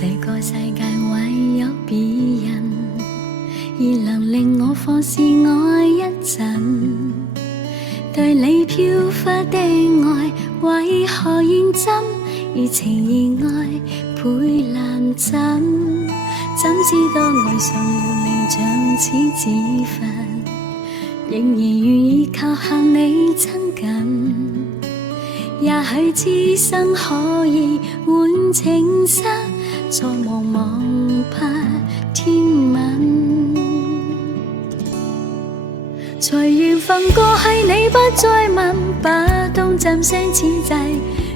这个世界唯有别人，而能令我放肆爱一阵。对你飘忽的爱，为何认真？而情而爱倍难枕。怎知道爱上了你，像似自焚，仍然愿意靠向你亲近。也許此生可以換情深，在茫茫不天吻。隨緣分過去，你不再問，把冬浸聲此際，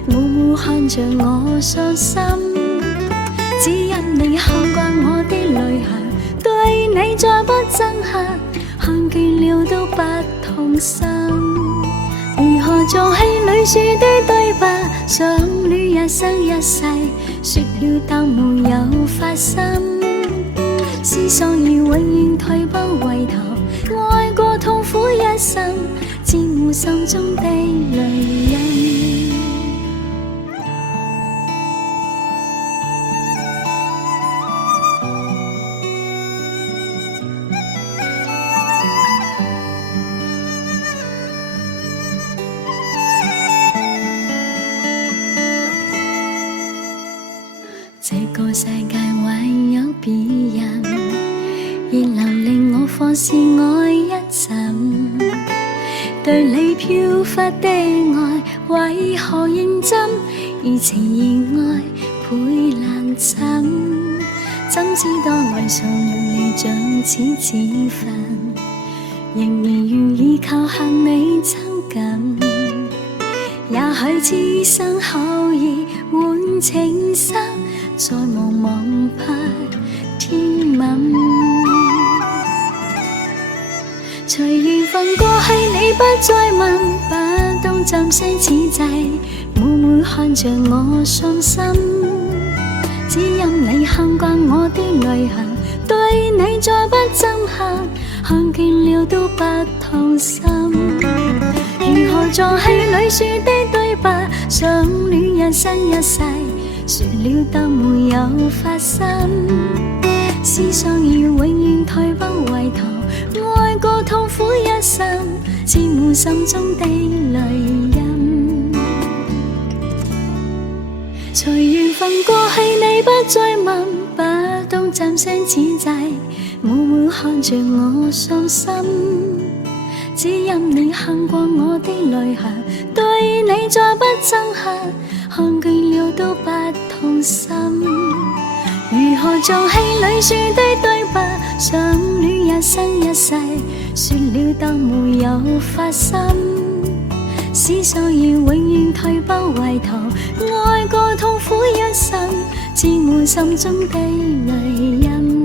默默看着我傷心。只因你看慣我的淚痕，對你再不憎恨，看倦了都不痛心。如何做戲裏說的對白，相戀一生一世，說了但沒有發生。思索而永遠退不回頭，愛過痛苦一生，沾滿心中的淚印。这个世界唯有别人，而能令我放肆愛一陣。對你飄忽的愛，為何認真？而情而愛倍難枕。怎知道愛上了你，像似自焚，仍然願意靠向你親近。也許此生可以換情深，在茫茫不天吻。隨緣分過去，你不再問，把冬浸聲此際，默默看着我傷心。只因你看慣我的淚痕，對你再不憎恨，看見了都不痛心。如何在戲裏說的對白，相戀一生一世，說了但沒有發生。思想而永遠退不回頭，愛過痛苦一生，沾滿心中的淚印。隨緣分過去，你不再問，把冬浸聲此際，默默看着我傷心。只因你看慣我的淚痕，對你再不憎恨，看倦了都不痛心。如何做戲裏說的對白，相戀一生一世，說了但沒有發生。思索而永遠退不回頭，愛過痛苦一生，沾滿心中的淚印。